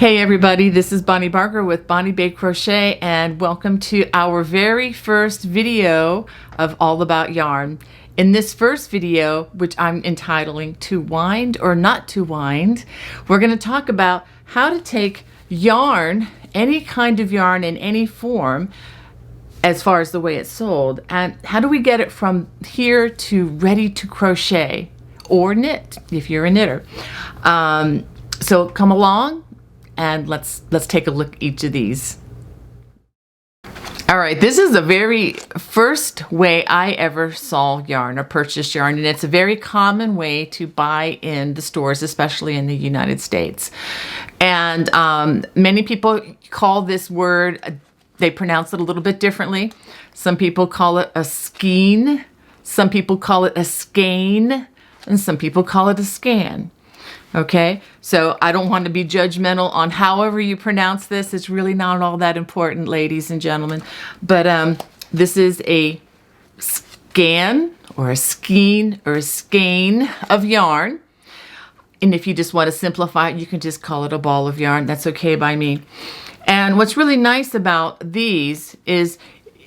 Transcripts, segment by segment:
Hey everybody, this is Bonnie Barker with Bonnie Bay Crochet, and welcome to our very first video of All About Yarn. In this first video, which I'm entitling To Wind or Not to Wind, we're going to talk about how to take yarn, any kind of yarn in any form, as far as the way it's sold, and how do we get it from here to ready to crochet or knit if you're a knitter. So come along and let's take a look at each of these. All right, this is the very first way I ever saw yarn or purchased yarn, and it's a very common way to buy in the stores, especially in the United States. And many people call this word, they pronounce it a little bit differently. Some people call it a skein, some people call it a skein, and some people call it a scan. Okay, so I don't want to be judgmental on however you pronounce this. It's really not all that important, ladies and gentlemen. But this is a scan or a skein or a skein of yarn. And if you just want to simplify it, you can just call it a ball of yarn. That's okay by me. And what's really nice about these is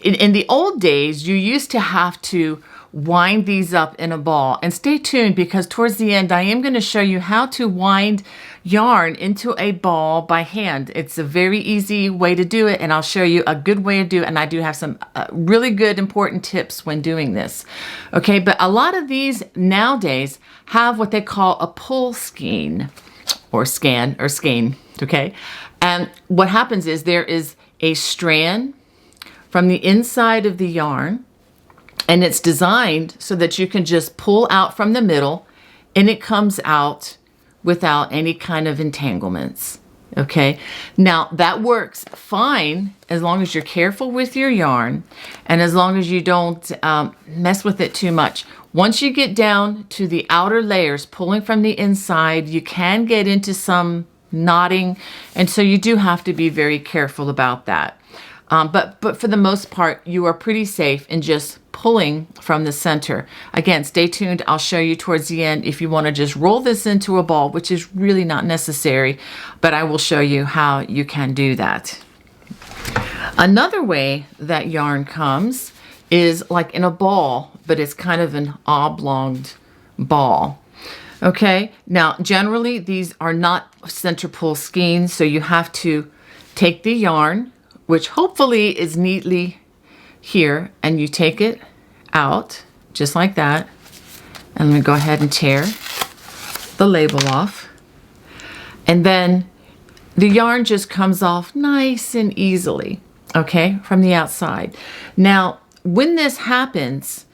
in the old days, you used to have to wind these up in a ball. And stay tuned, because towards the end I am going to show you how to wind yarn into a ball by hand. It's a very easy way to do it, and I'll show you a good way to do it, and I do have some really good important tips when doing this. Okay, but a lot of these nowadays have what they call a pull skein or scan or skein. Okay, and what happens is there is a strand from the inside of the yarn, and it's designed so that you can just pull out from the middle and it comes out without any kind of entanglements. Okay, now that works fine as long as you're careful with your yarn and as long as you don't mess with it too much. Once you get down to the outer layers, pulling from the inside, you can get into some knotting, and so you do have to be very careful about that. But for the most part, you are pretty safe in just pulling from the center. Again, stay tuned. I'll show you towards the end if you want to just roll this into a ball, which is really not necessary, but I will show you how you can do that. Another way that yarn comes is like in a ball, but it's kind of an oblong ball. Okay, now generally these are not center pull skeins, so you have to take the yarn, which hopefully is neatly here, and you take it out just like that. And let me go ahead and tear the label off. And then the yarn just comes off nice and easily, okay, from the outside. Now, when this happens,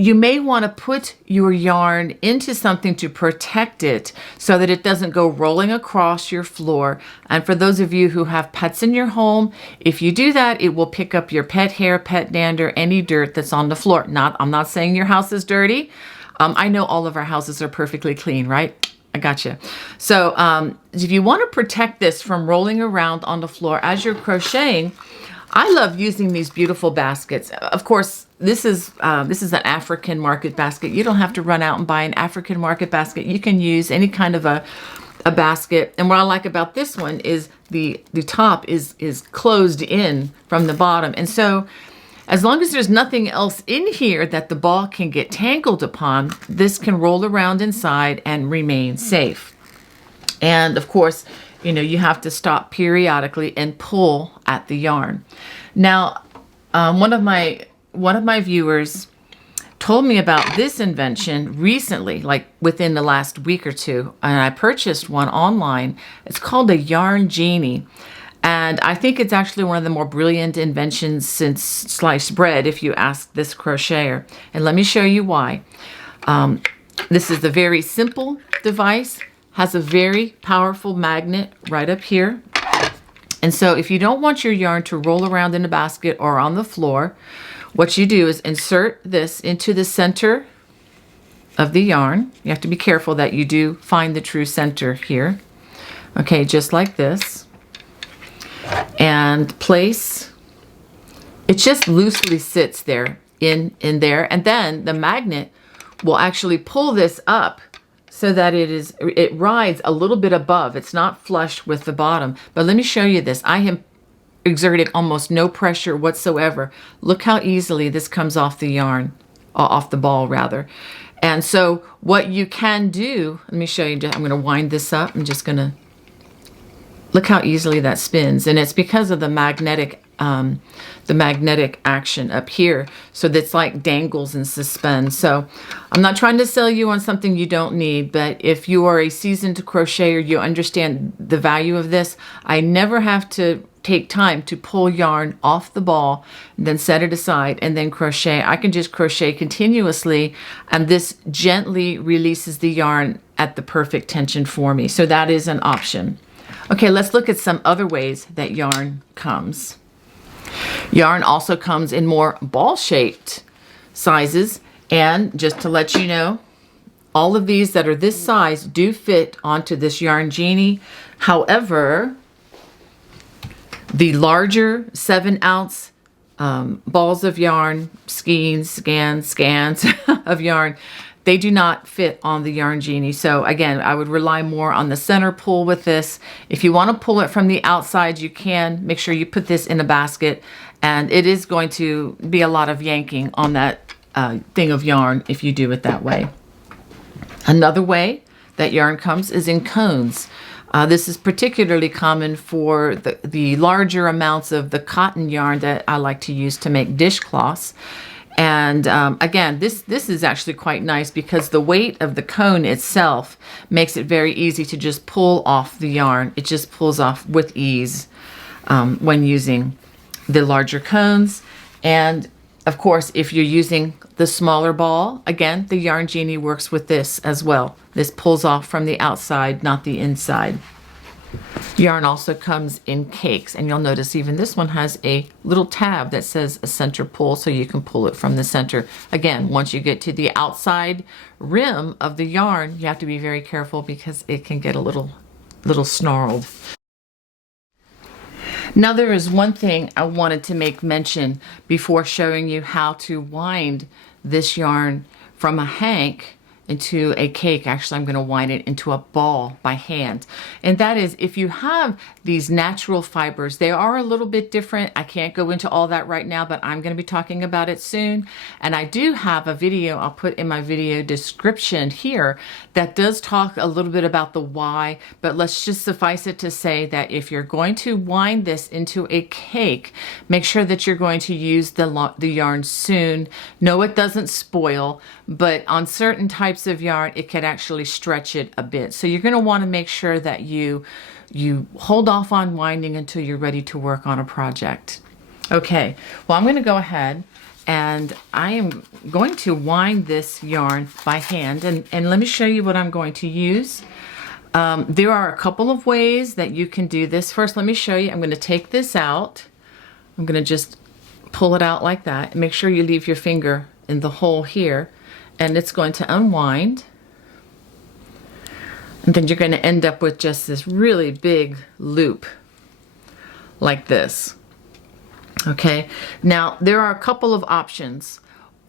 you may want to put your yarn into something to protect it so that it doesn't go rolling across your floor. And for those of you who have pets in your home, if you do that, it will pick up your pet hair, pet dander, any dirt that's on the floor. I'm not saying your house is dirty. I know all of our houses are perfectly clean, right? I gotcha. So if you want to protect this from rolling around on the floor as you're crocheting, I love using these beautiful baskets. Of course, this is an African market basket. You don't have to run out and buy an African market basket. You can use any kind of a basket. And what I like about this one is the top is closed in from the bottom. And so as long as there's nothing else in here that the ball can get tangled upon, this can roll around inside and remain safe. And of course, you know, you have to stop periodically and pull at the yarn. Now, one of my viewers told me about this invention recently, like within the last week or two, and I purchased one online. It's called a yarn genie, and I think it's actually one of the more brilliant inventions since sliced bread, if you ask this crocheter. And let me show you why. This is a very simple device. Has a very powerful magnet right up here. And so if you don't want your yarn to roll around in a basket or on the floor, what you do is insert this into the center of the yarn. You have to be careful that you do find the true center here. Okay, just like this. And place, it just loosely sits there in there. And then the magnet will actually pull this up so that it rides a little bit above. It's not flush with the bottom. But let me show you this. I am exerting almost no pressure whatsoever. Look how easily this comes off the yarn, off the ball rather. And so what you can do, let me show you, I'm going to wind this up. I'm just going to, look how easily that spins. And it's because of the magnetic action up here. So that's like dangles and suspends. So I'm not trying to sell you on something you don't need, but if you are a seasoned crocheter, you understand the value of this. I never have to take time to pull yarn off the ball, then set it aside and then crochet. I can just crochet continuously, and this gently releases the yarn at the perfect tension for me. So that is an option. Okay, let's look at some other ways that yarn comes. Yarn also comes in more ball-shaped sizes, and just to let you know, all of these that are this size do fit onto this Yarn Genie. However, the larger 7-ounce balls of yarn, skeins of yarn, they do not fit on the Yarn Genie. So again, I would rely more on the center pull with this. If you want to pull it from the outside, you can. Make sure you put this in a basket, and it is going to be a lot of yanking on that thing of yarn if you do it that way. Another way that yarn comes is in cones. This is particularly common for the larger amounts of the cotton yarn that I like to use to make dishcloths. And again, this is actually quite nice because the weight of the cone itself makes it very easy to just pull off the yarn. It just pulls off with ease when using the larger cones. And of course, if you're using the smaller ball, again, the Yarn Genie works with this as well. This pulls off from the outside, not the inside. Yarn also comes in cakes, and you'll notice even this one has a little tab that says a center pull, so you can pull it from the center. Again, once you get to the outside rim of the yarn, you have to be very careful because it can get a little snarled. Now there is one thing I wanted to make mention before showing you how to wind this yarn from a hank into a cake. Actually, I'm going to wind it into a ball by hand. And that is, if you have these natural fibers, they are a little bit different. I can't go into all that right now, but I'm going to be talking about it soon. And I do have a video I'll put in my video description here that does talk a little bit about the why, but let's just suffice it to say that if you're going to wind this into a cake, make sure that you're going to use the yarn soon. No, it doesn't spoil, but on certain types of yarn, it can actually stretch it a bit. So you're going to want to make sure that you hold off on winding until you're ready to work on a project. Okay, well, I'm going to go ahead and I am going to wind this yarn by hand, and let me show you what I'm going to use. There are a couple of ways that you can do this. First, let me show you. I'm going to take this out. I'm going to just pull it out like that. Make sure you leave your finger in the hole here, and it's going to unwind. And then you're going to end up with just this really big loop like this. Okay, now there are a couple of options.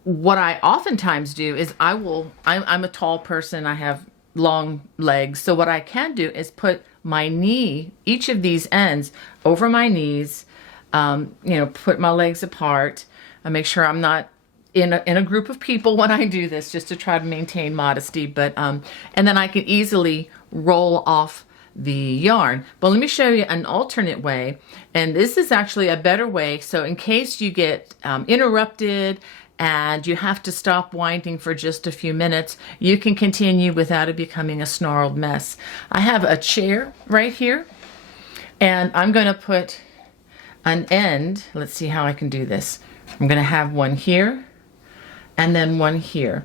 What I oftentimes do is I'm a tall person, I have long legs, so what I can do is put my knee, each of these ends, over my knees, put my legs apart, and make sure I'm not in a group of people when I do this, just to try to maintain modesty. But and then I can easily roll off the yarn. But let me show you an alternate way, and this is actually a better way. So in case you get interrupted and you have to stop winding for just a few minutes, you can continue without it becoming a snarled mess. I have a chair right here, and I'm going to put an end. Let's see how I can do this. I'm going to have one here and then one here.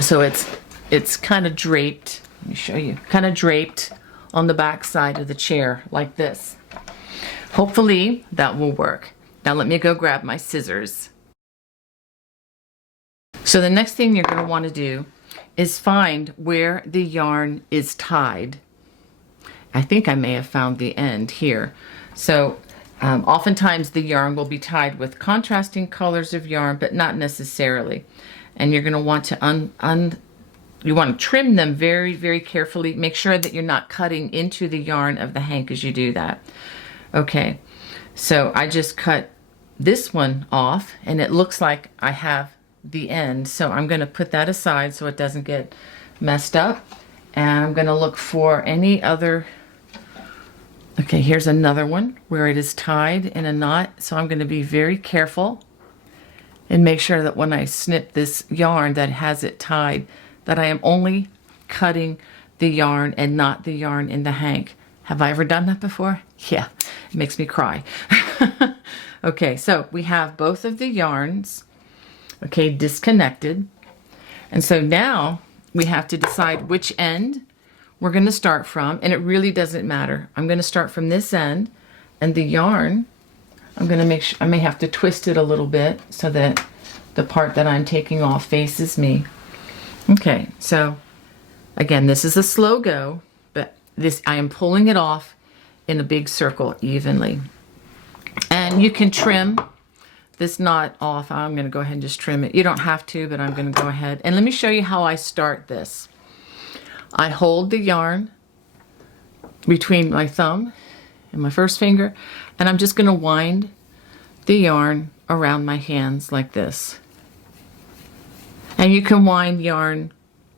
So it's kind of draped. Let me show you. Kind of draped on the back side of the chair like this. Hopefully that will work. Now let me go grab my scissors. So the next thing you're going to want to do is find where the yarn is tied. I think I may have found the end here. So oftentimes the yarn will be tied with contrasting colors of yarn, but not necessarily. And you're going to want to you want to trim them very, very carefully. Make sure that you're not cutting into the yarn of the hank as you do that. Okay, so I just cut this one off, and it looks like I have the end. So I'm going to put that aside so it doesn't get messed up. And I'm going to look for any other. Okay, here's another one where it is tied in a knot. So I'm going to be very careful and make sure that when I snip this yarn that has it tied, that I am only cutting the yarn and not the yarn in the hank. Have I ever done that before? Yeah, it makes me cry. Okay, so we have both of the yarns, okay, disconnected. And so now we have to decide which end we're going to start from, and it really doesn't matter. I'm going to start from this end, and the yarn, I'm going to make sure, I may have to twist it a little bit so that the part that I'm taking off faces me. Okay, so again, this is a slow go, but this, I am pulling it off in a big circle evenly. And you can trim this knot off. I'm going to go ahead and just trim it. You don't have to, but I'm going to go ahead. And let me show you how I start this. I hold the yarn between my thumb and my first finger, and I'm just going to wind the yarn around my hands like this. And you can wind yarn,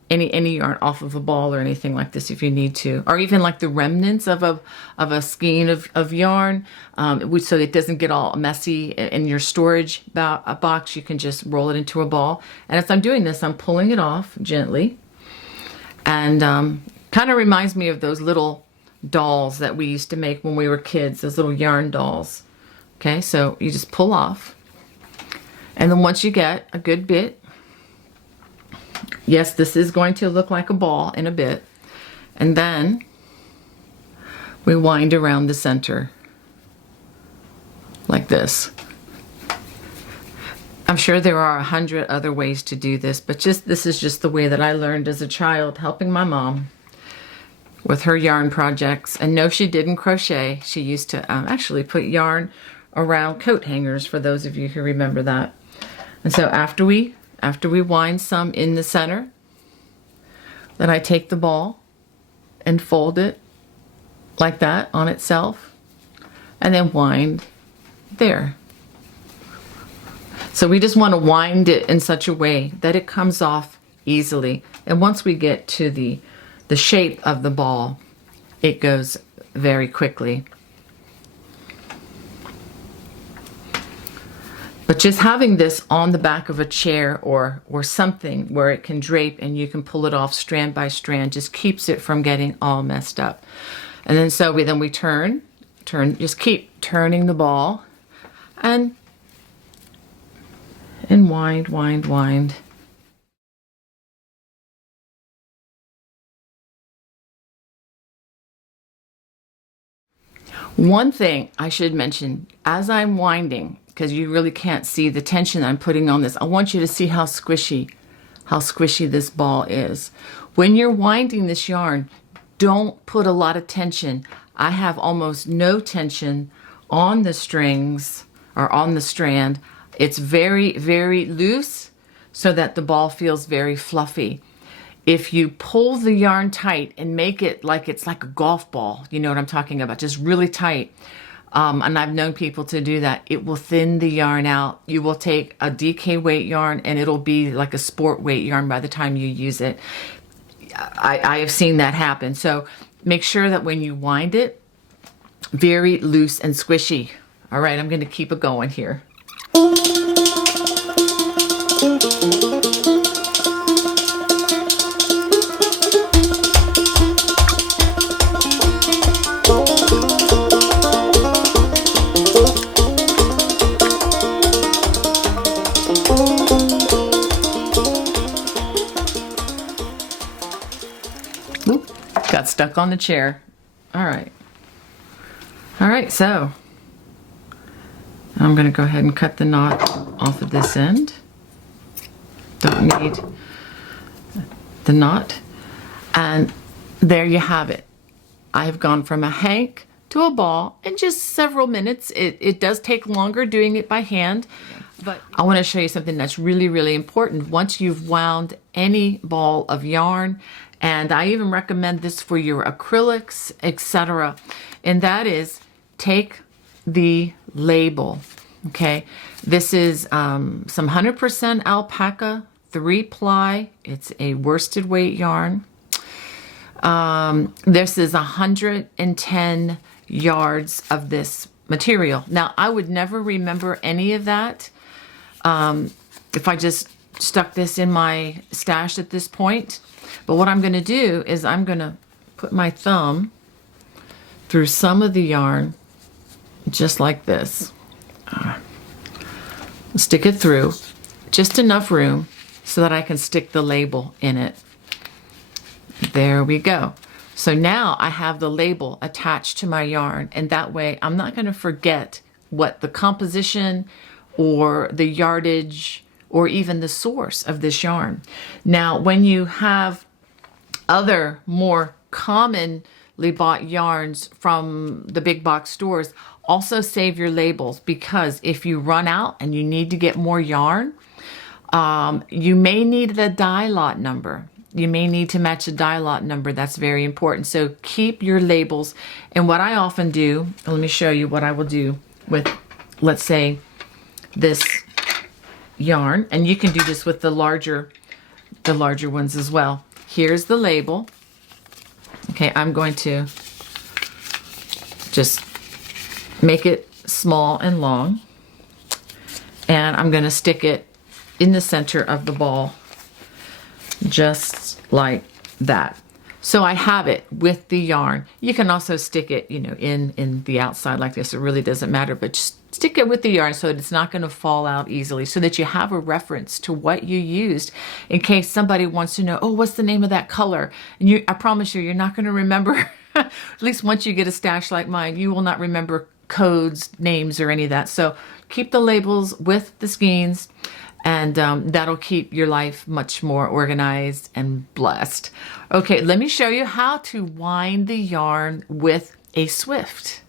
any yarn off of a ball or anything like this if you need to, or even like the remnants of a skein of yarn, so it doesn't get all messy in your storage box. You can just roll it into a ball. And as I'm doing this, I'm pulling it off gently, and kind of reminds me of those little dolls that we used to make when we were kids, those little yarn dolls. Okay, so you just pull off, and then once you get a good bit, yes, this is going to look like a ball in a bit. And then we wind around the center like this. I'm sure there are 100 other ways to do this, but this is just the way that I learned as a child, helping my mom with her yarn projects. And no, she didn't crochet. She used to actually put yarn around coat hangers, for those of you who remember that. And so after we wind some in the center, then I take the ball and fold it like that on itself, and then wind there. So we just want to wind it in such a way that it comes off easily. And once we get to the shape of the ball, it goes very quickly. But just having this on the back of a chair or something where it can drape and you can pull it off strand by strand just keeps it from getting all messed up. And then so we turn, just keep turning the ball and wind, wind, wind. One thing I should mention as I'm winding, because you really can't see the tension I'm putting on this, I want you to see how squishy this ball is. When you're winding this yarn, don't put a lot of tension. I have almost no tension on the strings or on the strand. It's very, very loose so that the ball feels very fluffy. If you pull the yarn tight and make it like it's like a golf ball, you know what I'm talking about, just really tight, and I've known people to do that, it will thin the yarn out. You will take a DK weight yarn and it'll be like a sport weight yarn by the time you use it. I have seen that happen. So make sure that when you wind it, very loose and squishy. All right, I'm going to keep it going here. Oop, got stuck on the chair. All right, so I'm going to go ahead and cut the knot off of this end. Don't need the knot. And there you have it. I have gone from a hank to a ball in just several minutes. It does take longer doing it by hand. But I want to show you something that's really, really important. Once you've wound any ball of yarn, and I even recommend this for your acrylics, etc., and that is take the label. Okay, this is some 100% alpaca 3-ply. It's a worsted weight yarn. This is 110 yards of this material. Now, I would never remember any of that if I just stuck this in my stash at this point. But what I'm going to do is I'm going to put my thumb through some of the yarn just like this. Stick it through, just enough room so that I can stick the label in it. There we go. So now I have the label attached to my yarn, and that way I'm not going to forget what the composition or the yardage or even the source of this yarn. Now, when you have other more commonly bought yarns from the big box stores, also save your labels, because if you run out and you need to get more yarn, you may need the dye lot number. You may need to match a dye lot number. That's very important. So keep your labels. And what I often do, let me show you what I will do with, let's say, this yarn, and you can do this with the larger ones as well. Here's the label. Okay, I'm going to just make it small and long, and I'm going to stick it in the center of the ball, just like that. So I have it with the yarn. You can also stick it, you know, in the outside like this. It really doesn't matter, but just stick it with the yarn so that it's not going to fall out easily, so that you have a reference to what you used in case somebody wants to know, oh, what's the name of that color? And I promise you, you're not going to remember. At least once you get a stash like mine, you will not remember codes, names, or any of that. So keep the labels with the skeins, and that'll keep your life much more organized and blessed. Okay, let me show you how to wind the yarn with a Swift.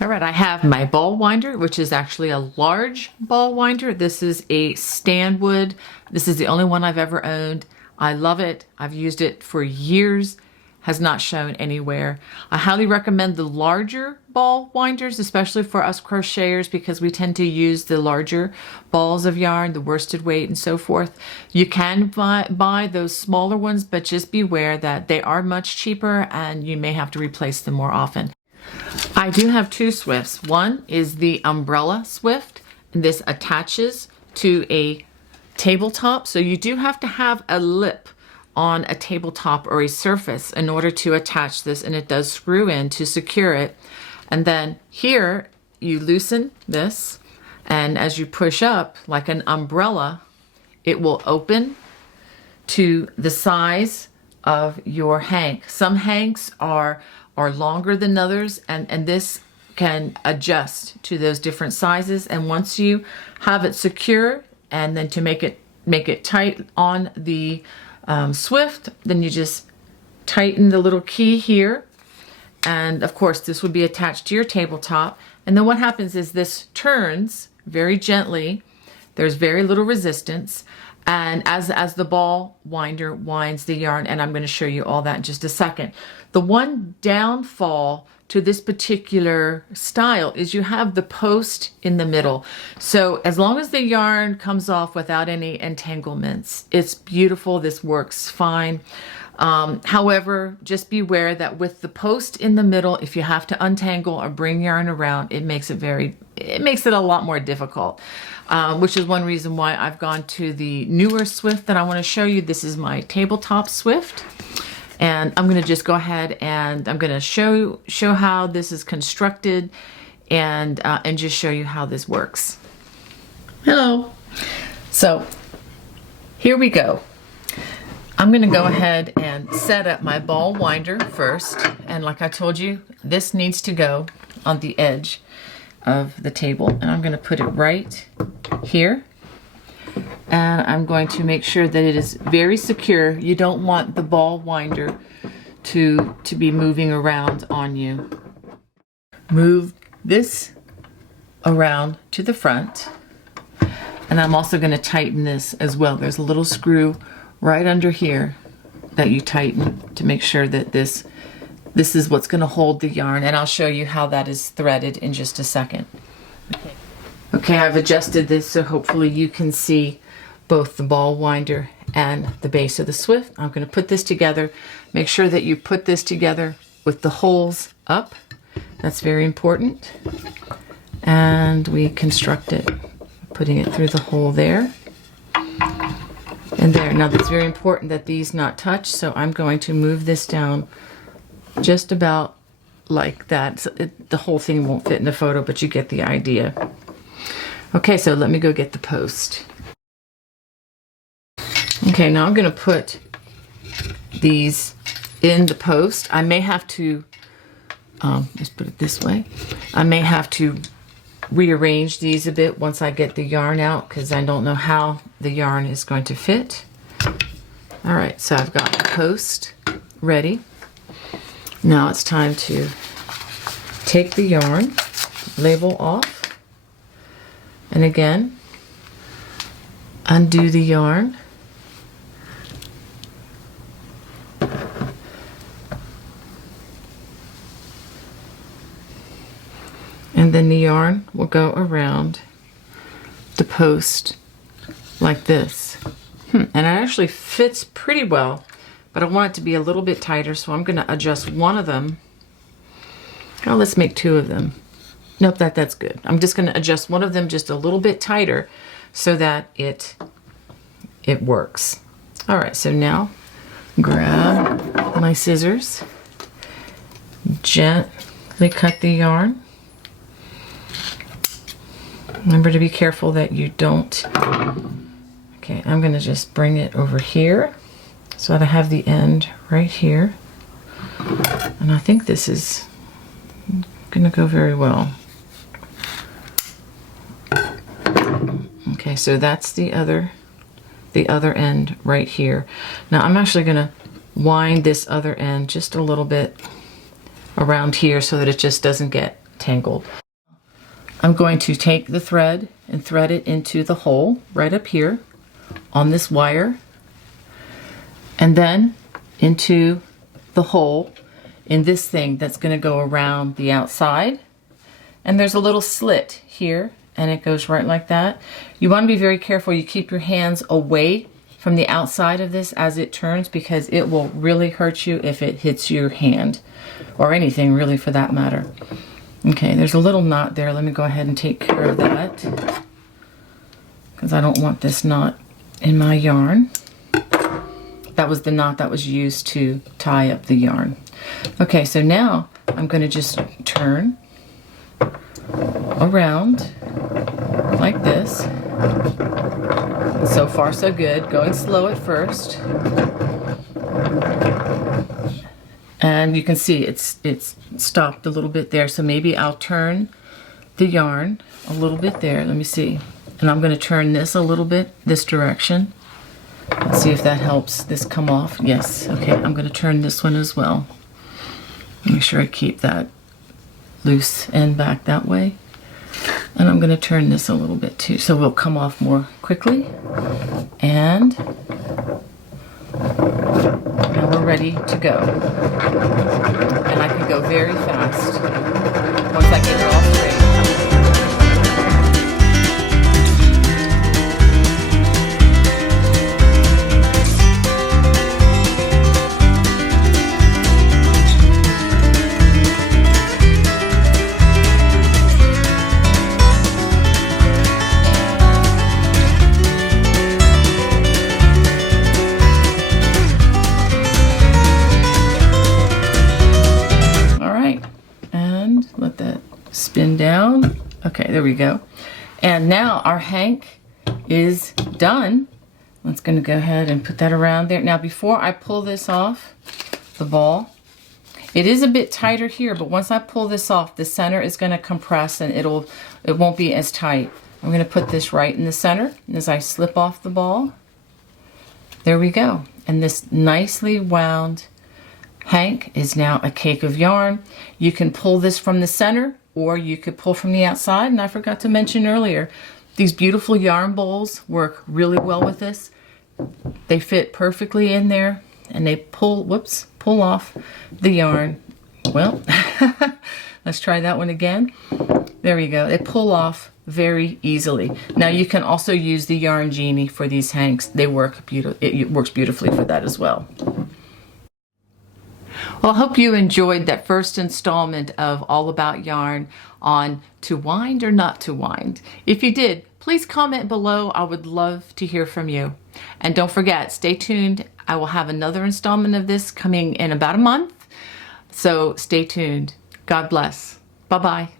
All right, I have my ball winder, which is actually a large ball winder. This is a Stanwood. This is the only one I've ever owned. I love it. I've used it for years. Has not shown anywhere. I highly recommend the larger ball winders, especially for us crocheters, because we tend to use the larger balls of yarn, the worsted weight and so forth. You can buy those smaller ones, but just beware that they are much cheaper and you may have to replace them more often. I do have two Swifts. One is the umbrella Swift, and this attaches to a tabletop, so you do have to have a lip on a tabletop or a surface in order to attach this, and it does screw in to secure it. And then here you loosen this, and as you push up like an umbrella, it will open to the size of your hank. Some hanks are longer than others, and this can adjust to those different sizes. And once you have it secure, and then to make it tight on the Swift, then you just tighten the little key here, and of course this would be attached to your tabletop. And then what happens is this turns very gently. There's very little resistance, and as the ball winder winds the yarn, and I'm going to show you all that in just a second. The one downfall to this particular style is you have the post in the middle. So as long as the yarn comes off without any entanglements, it's beautiful. This works fine. However, just beware that with the post in the middle, if you have to untangle or bring yarn around, it makes it a lot more difficult, which is one reason why I've gone to the newer Swift that I want to show you. This is my tabletop Swift. And I'm going to just go ahead and I'm going to show how this is constructed, and just show you how this works. Hello. So here we go. I'm going to go ahead and set up my ball winder first. And like I told you, this needs to go on the edge of the table. And I'm going to put it right here. And I'm going to make sure that it is very secure. You don't want the ball winder to be moving around on you. Move this around to the front. And I'm also going to tighten this as well. There's a little screw right under here that you tighten to make sure that this is what's going to hold the yarn, and I'll show you how that is threaded in just a second. Okay, I've adjusted this so hopefully you can see both the ball winder and the base of the swift. I'm going to put this together. Make sure that you put this together with the holes up. That's very important. And we construct it, putting it through the hole there and there. Now it's very important that these not touch, so I'm going to move this down just about like that. So the whole thing won't fit in the photo, but you get the idea. Okay, so let me go get the post. Okay, now I'm going to put these in the post. I may have to, let's put it this way. I may have to rearrange these a bit once I get the yarn out, because I don't know how the yarn is going to fit. All right, so I've got the post ready. Now it's time to take the yarn, label off, and again, undo the yarn. And then the yarn will go around the post like this. And it actually fits pretty well, but I want it to be a little bit tighter, so I'm going to adjust one of them. Oh, let's make two of them. Nope, that's good. I'm just going to adjust one of them just a little bit tighter so that it works. All right, so now grab my scissors, gently cut the yarn. Remember to be careful that you don't. Okay, I'm going to just bring it over here so that I have the end right here. And I think this is going to go very well. Okay, so that's the other end right here. Now I'm actually going to wind this other end just a little bit around here so that it just doesn't get tangled. I'm going to take the thread and thread it into the hole right up here on this wire, and then into the hole in this thing that's going to go around the outside. And there's a little slit here, and it goes right like that. You want to be very careful. You keep your hands away from the outside of this as it turns, because it will really hurt you if it hits your hand, or anything really for that matter. Okay, there's a little knot there. Let me go ahead and take care of that, because I don't want this knot in my yarn. That was the knot that was used to tie up the yarn. Okay, so now I'm going to just turn around like this. So far so good. Going slow at first. And you can see it's stopped a little bit there, so maybe I'll turn the yarn a little bit there. Let me see. And I'm going to turn this a little bit this direction. Let's see if that helps this come off. Yes. Okay, I'm going to turn this one as well. Make sure I keep that loose end back that way. And I'm going to turn this a little bit too, so we'll come off more quickly. And now we're ready to go. And I can go very fast once I get it all straight. Spin down. Okay, there we go. And now our hank is done. I'm just going to go ahead and put that around there. Now before I pull this off the ball, it is a bit tighter here, but once I pull this off, the center is going to compress and it won't be as tight. I'm going to put this right in the center, and as I slip off the ball, there we go. And this nicely wound hank is now a cake of yarn. You can pull this from the center, or you could pull from the outside. And I forgot to mention earlier, These beautiful yarn bowls work really well with this. They fit perfectly in there, and they pull off the yarn. Well, let's try that one again. There we go. They pull off very easily. Now you can also use the yarn genie for these hanks. They work it works beautifully for that as well. Well, I hope you enjoyed that first installment of All About Yarn on to wind or not to wind. If you did, please comment below. I would love to hear from you. And don't forget, stay tuned. I will have another installment of this coming in about a month. So stay tuned. God bless. Bye-bye.